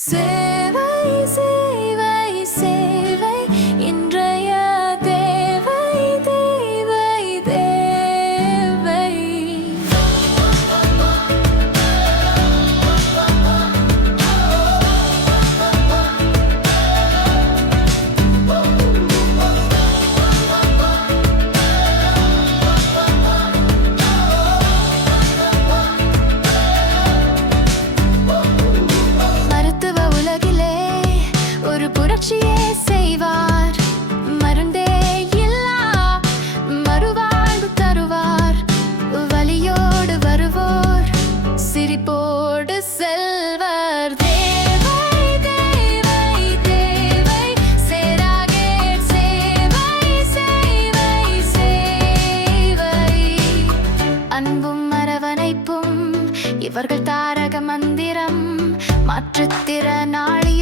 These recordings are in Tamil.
Say சிரிப்போடு செல்வர். அன்பும் அரவணைப்பும் இவர்கள் தாரக மந்திரம் மாற்றுத்திறனாளி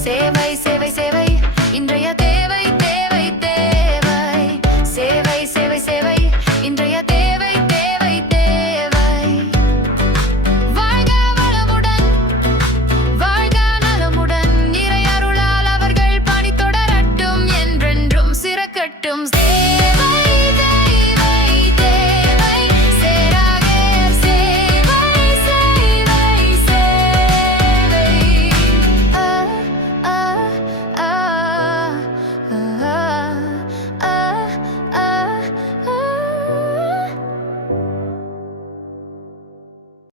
você vai ser.